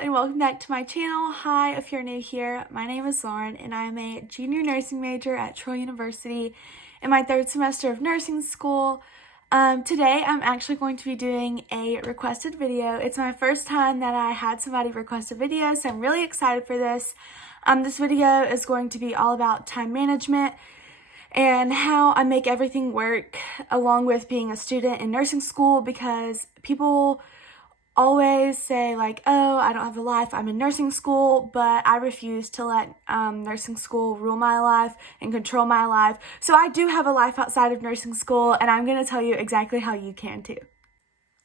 and welcome back to my channel. Hi, if you're new here, my name is Lauren and I'm a junior nursing major at Troy University in my third semester of nursing school. Today I'm actually going to be doing a requested video. It's my first time that I had somebody request a video, so I'm really excited for this. This video is going to be all about time management and how I make everything work along with being a student in nursing school, because people always say like, oh, I don't have a life, I'm in nursing school, but I refuse to let nursing school rule my life and control my life. So I do have a life outside of nursing school, and I'm going to tell you exactly how you can too.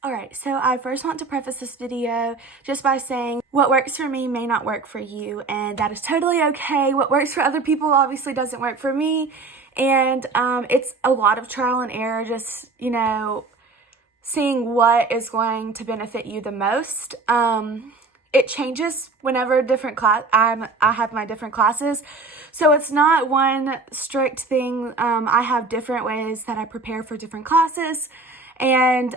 Alright, so I first want to preface this video just by saying what works for me may not work for you, and that is totally okay. What works for other people obviously doesn't work for me, and it's a lot of trial and error, just, seeing what is going to benefit you the most. It changes whenever different class I have my different classes, so it's not one strict thing. I have different ways that I prepare for different classes, and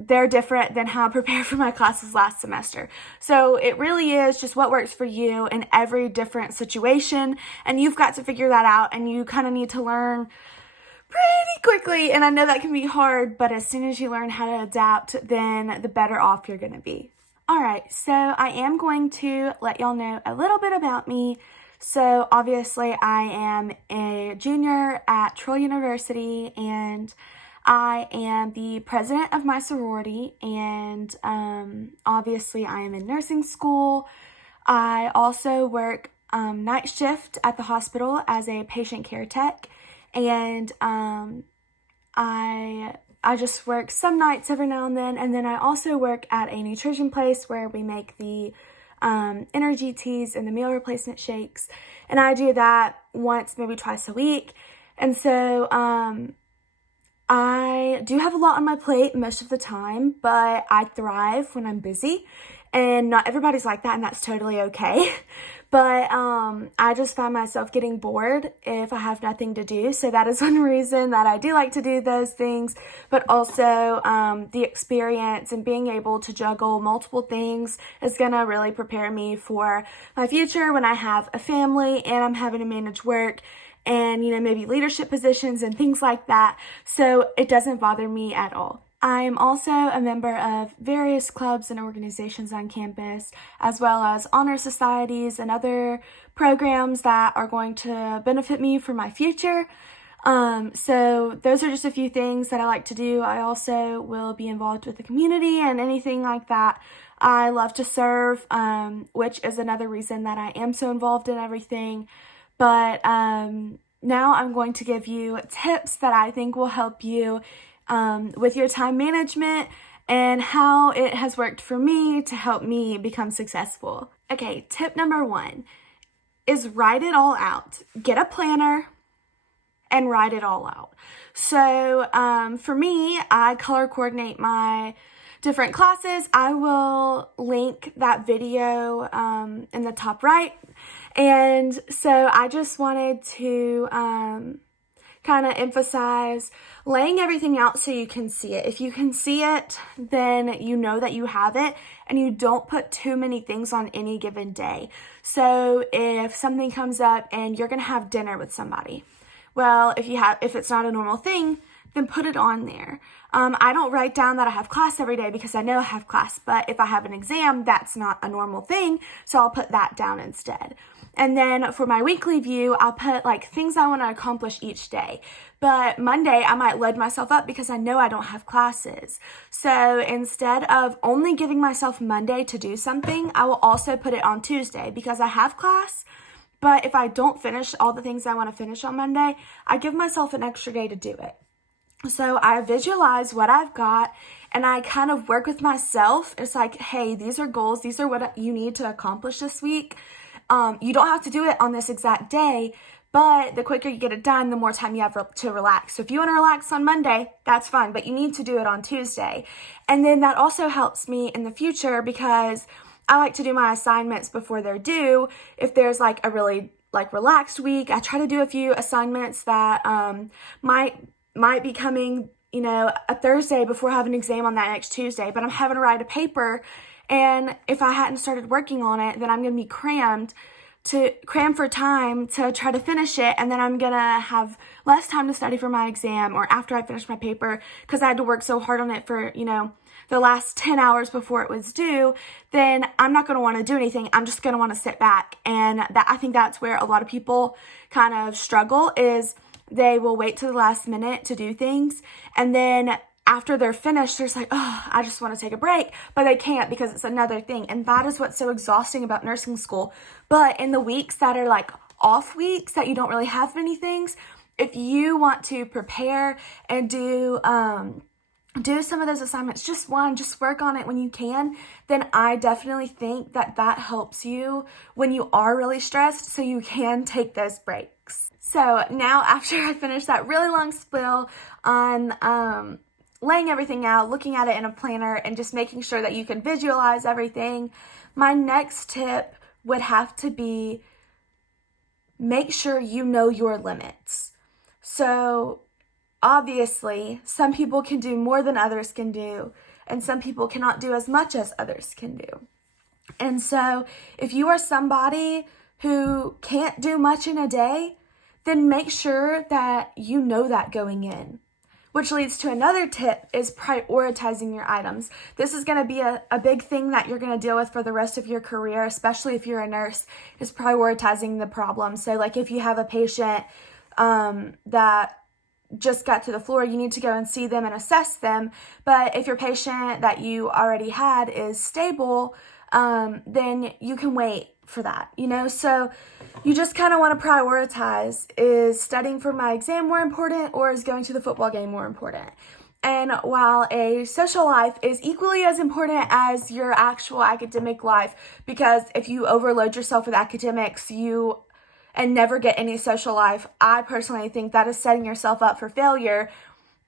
they're different than how I prepared for my classes last semester. So it really is just what works for you in every different situation, and you've got to figure that out, and you kind of need to learn pretty quickly, and I know that can be hard, but as soon as you learn how to adapt, then the better off you're going to be. Alright, so I am going to let y'all know a little bit about me. So obviously I am a junior at Troy University, and I am the president of my sorority, and obviously I am in nursing school. I also work night shift at the hospital as a patient care tech. And I just work some nights every now and then I also work at a nutrition place where we make the energy teas and the meal replacement shakes, and I do that once, maybe twice a week. And so I do have a lot on my plate most of the time, but I thrive when I'm busy, and not everybody's like that, and that's totally okay. But I just find myself getting bored if I have nothing to do. So that is one reason that I do like to do those things. But also the experience and being able to juggle multiple things is going to really prepare me for my future when I have a family and I'm having to manage work and, maybe leadership positions and things like that. So it doesn't bother me at all. I am also a member of various clubs and organizations on campus, as well as honor societies and other programs that are going to benefit me for my future. So those are just a few things that I like to do. I also will be involved with the community and anything like that. I love to serve, which is another reason that I am so involved in everything. But now I'm going to give you tips that I think will help you with your time management and how it has worked for me to help me become successful. Okay, tip number 1 is write it all out. Get a planner and write it all out. So for me, I color coordinate my different classes. I will link that video in the top right. And so I just wanted to kind of emphasize laying everything out so you can see it. If you can see it, then you know that you have it, and you don't put too many things on any given day. So if something comes up and you're going to have dinner with somebody, well, if it's not a normal thing, then put it on there. I don't write down that I have class every day because I know I have class, but if I have an exam, that's not a normal thing, so I'll put that down instead. And then for my weekly view, I'll put like things I want to accomplish each day. But Monday, I might load myself up because I know I don't have classes. So instead of only giving myself Monday to do something, I will also put it on Tuesday because I have class. But if I don't finish all the things I want to finish on Monday, I give myself an extra day to do it. So I visualize what I've got, and I kind of work with myself. It's like, hey, these are goals. These are what you need to accomplish this week. You don't have to do it on this exact day, but the quicker you get it done, the more time you have to relax. So if you want to relax on Monday, that's fine, but you need to do it on Tuesday. And then that also helps me in the future because I like to do my assignments before they're due. If there's like a really relaxed week, I try to do a few assignments that might be coming, a Thursday before I have an exam on that next Tuesday, but I'm having to write a paper And if I hadn't started working on it, then I'm going to be crammed for time to try to finish it, and then I'm gonna have less time to study for my exam or after I finish my paper because I had to work so hard on it for, the last 10 hours before it was due. Then I'm not going to want to do anything. I'm just going to want to sit back. And I think that's where a lot of people kind of struggle, is they will wait to the last minute to do things, and then after they're finished, they're just like, oh, I just want to take a break, but they can't because it's another thing. And that is what's so exhausting about nursing school. But in the weeks that are like off weeks that you don't really have many things, if you want to prepare and do some of those assignments, just work on it when you can, then I definitely think that helps you when you are really stressed, so you can take those breaks. So now, after I finish that really long spiel on laying everything out, looking at it in a planner, and just making sure that you can visualize everything, my next tip would have to be make sure you know your limits. So obviously, some people can do more than others can do, and some people cannot do as much as others can do. And so if you are somebody who can't do much in a day, then make sure that you know that going in. Which leads to another tip, is prioritizing your items. This is going to be a big thing that you're going to deal with for the rest of your career, especially if you're a nurse, is prioritizing the problem. So like if you have a patient that just got to the floor, you need to go and see them and assess them. But if your patient that you already had is stable, then you can wait for that, So you just kind of want to prioritize, is studying for my exam more important, or is going to the football game more important? And while a social life is equally as important as your actual academic life, because if you overload yourself with academics and never get any social life, I personally think that is setting yourself up for failure.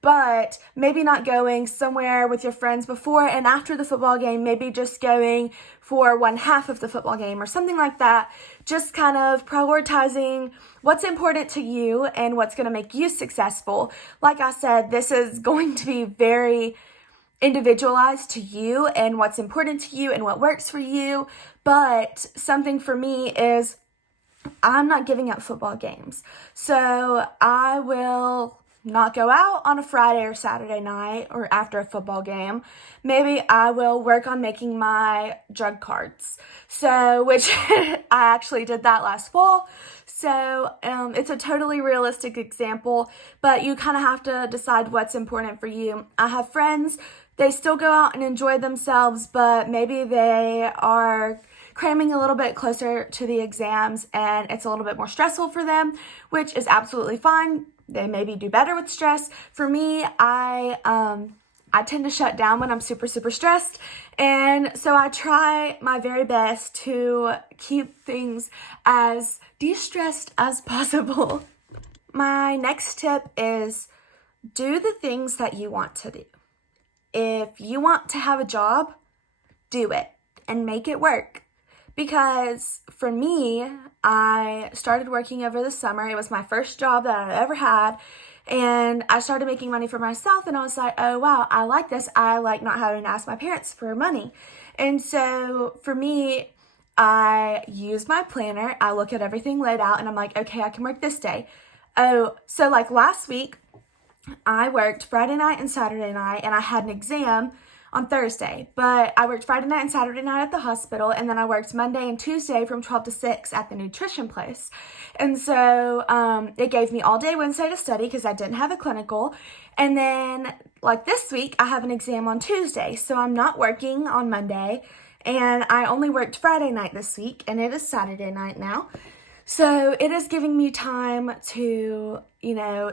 But maybe not going somewhere with your friends before and after the football game, maybe just going for one half of the football game or something like that. Just kind of prioritizing what's important to you and what's going to make you successful. Like I said, this is going to be very individualized to you and what's important to you and what works for you. But something for me is I'm not giving up football games. So I will not go out on a Friday or Saturday night or after a football game. Maybe I will work on making my drug cards. So, which I actually did that last fall. So it's a totally realistic example, but you kind of have to decide what's important for you. I have friends, they still go out and enjoy themselves, but maybe they are cramming a little bit closer to the exams and it's a little bit more stressful for them, which is absolutely fine. They maybe do better with stress. For me, I tend to shut down when I'm super, super stressed. And so I try my very best to keep things as de-stressed as possible. My next tip is do the things that you want to do. If you want to have a job, do it and make it work. Because for me, I started working over the summer. It was my first job that I ever had. And I started making money for myself. And I was like, oh, wow, I like this. I like not having to ask my parents for money. And so for me, I use my planner. I look at everything laid out. And I'm like, okay, I can work this day. Oh, so like last week, I worked Friday night and Saturday night. And I had an exam on Thursday, but I worked Friday night and Saturday night at the hospital, and then I worked Monday and Tuesday from 12 to 6 at the nutrition place. And so it gave me all day Wednesday to study because I didn't have a clinical. And then like this week, I have an exam on Tuesday, so I'm not working on Monday, and I only worked Friday night this week, and it is Saturday night now. So it is giving me time to,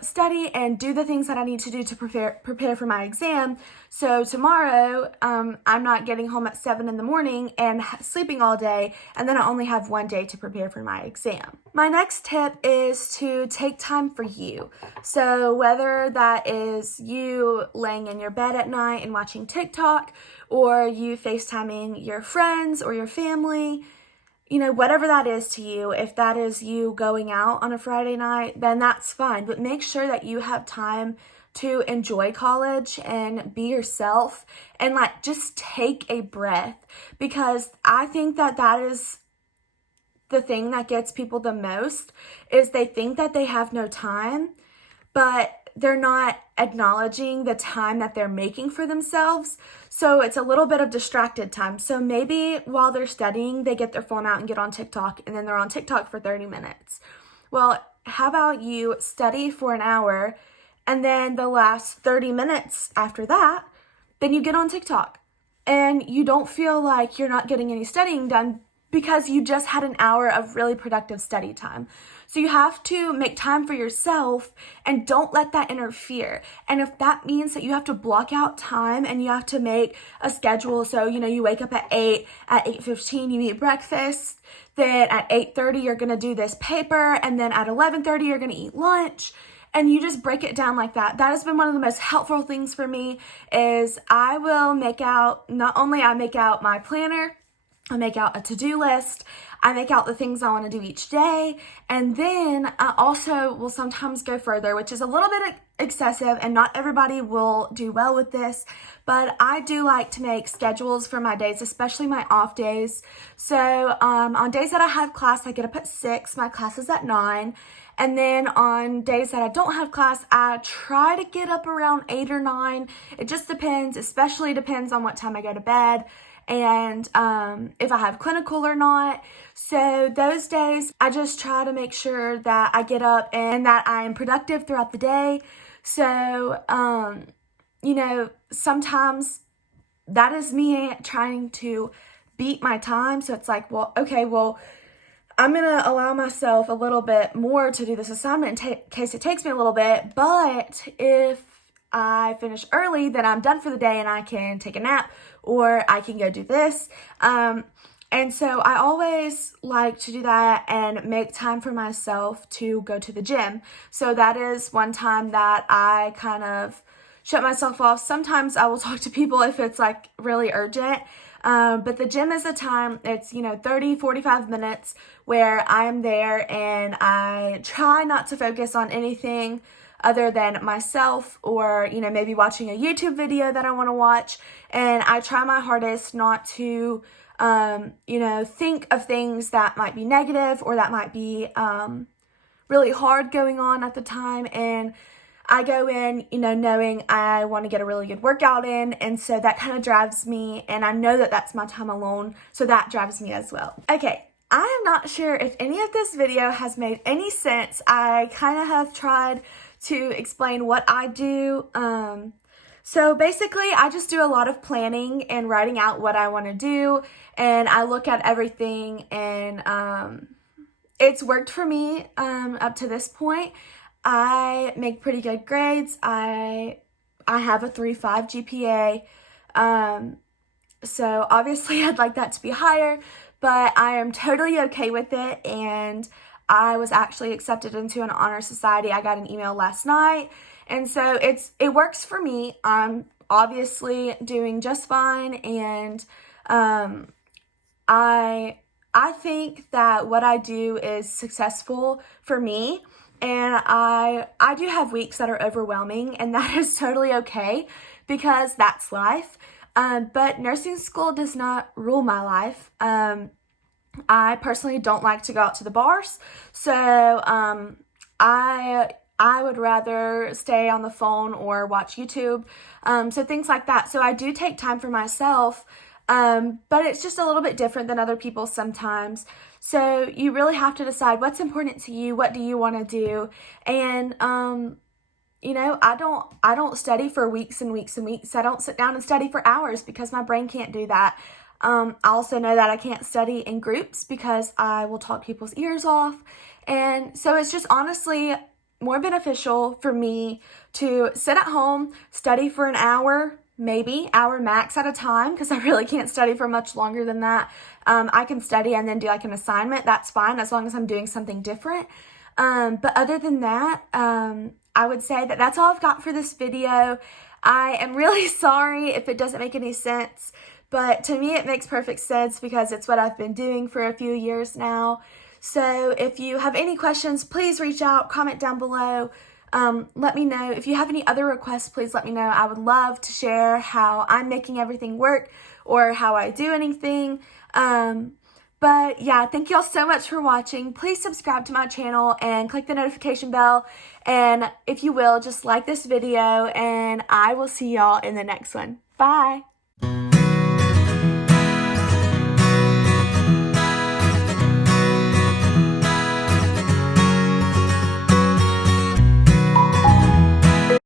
study and do the things that I need to do to prepare for my exam. So tomorrow, I'm not getting home at 7 in the morning and sleeping all day, and then I only have one day to prepare for my exam. My next tip is to take time for you. So whether that is you laying in your bed at night and watching TikTok, or you FaceTiming your friends or your family, whatever that is to you, if that is you going out on a Friday night, then that's fine. But make sure that you have time to enjoy college and be yourself and like just take a breath, because I think that that is the thing that gets people the most, is they think that they have no time, but they're not acknowledging the time that they're making for themselves. So it's a little bit of distracted time. So maybe while they're studying, they get their phone out and get on TikTok, and then they're on TikTok for 30 minutes. Well, how about you study for an hour, and then the last 30 minutes after that, then you get on TikTok, and you don't feel like you're not getting any studying done because you just had an hour of really productive study time. So you have to make time for yourself and don't let that interfere. And if that means that you have to block out time and you have to make a schedule, so you wake up at 8, at 8:15 you eat breakfast, then at 8:30 you're gonna do this paper, and then at 11:30 you're gonna eat lunch, and you just break it down like that. That has been one of the most helpful things for me, is I will make out, not only I make out my planner, I make out a to-do list, I make out the things I want to do each day, and then I also will sometimes go further, which is a little bit excessive, and not everybody will do well with this, but I do like to make schedules for my days, especially my off days. So on days that I have class, I get up at 6, my class is at 9, and then on days that I don't have class, I try to get up around 8 or 9. It just depends, especially depends on what time I go to bed, and if I have clinical or not. So those days, I just try to make sure that I get up and that I am productive throughout the day. So, sometimes that is me trying to beat my time. So it's like, well, okay, well, I'm going to allow myself a little bit more to do this assignment in case it takes me a little bit. But if I finish early, then I'm done for the day and I can take a nap, or I can go do this. And so I always like to do that and make time for myself to go to the gym. So that is one time that I kind of shut myself off. Sometimes I will talk to people if it's like really urgent. But the gym is the time, it's, 30, 45 minutes where I am there, and I try not to focus on anything other than myself, or, maybe watching a YouTube video that I want to watch. And I try my hardest not to, think of things that might be negative or that might be really hard going on at the time. And I go in, knowing I want to get a really good workout in. And so that kind of drives me, and I know that that's my time alone. So that drives me as well. Okay. I am not sure if any of this video has made any sense. I kind of have tried to explain what I do. So basically, I just do a lot of planning and writing out what I want to do, and I look at everything, and it's worked for me up to this point. I make pretty good grades. I have a 3.5 GPA, so obviously I'd like that to be higher, but I am totally okay with it, and I was actually accepted into an honor society. I got an email last night, and so it works for me. I'm obviously doing just fine, and I think that what I do is successful for me, and I do have weeks that are overwhelming, and that is totally okay, because that's life. But nursing school does not rule my life. I personally don't like to go out to the bars, so I would rather stay on the phone or watch YouTube, so things like that. So I do take time for myself, but it's just a little bit different than other people sometimes. So you really have to decide what's important to you, what do you want to do, and I don't study for weeks and weeks and weeks. I don't sit down and study for hours because my brain can't do that. I also know that I can't study in groups because I will talk people's ears off. And so it's just honestly more beneficial for me to sit at home, study for an hour, maybe hour max at a time, because I really can't study for much longer than that. I can study and then do like an assignment. That's fine as long as I'm doing something different. But other than that, I would say that that's all I've got for this video. I am really sorry if it doesn't make any sense, but to me it makes perfect sense because it's what I've been doing for a few years now. So if you have any questions, please reach out, comment down below. Let me know. If you have any other requests, please let me know. I would love to share how I'm making everything work or how I do anything. But yeah, thank y'all so much for watching. Please subscribe to my channel and click the notification bell. And if you will, just like this video, and I will see y'all in the next one. Bye.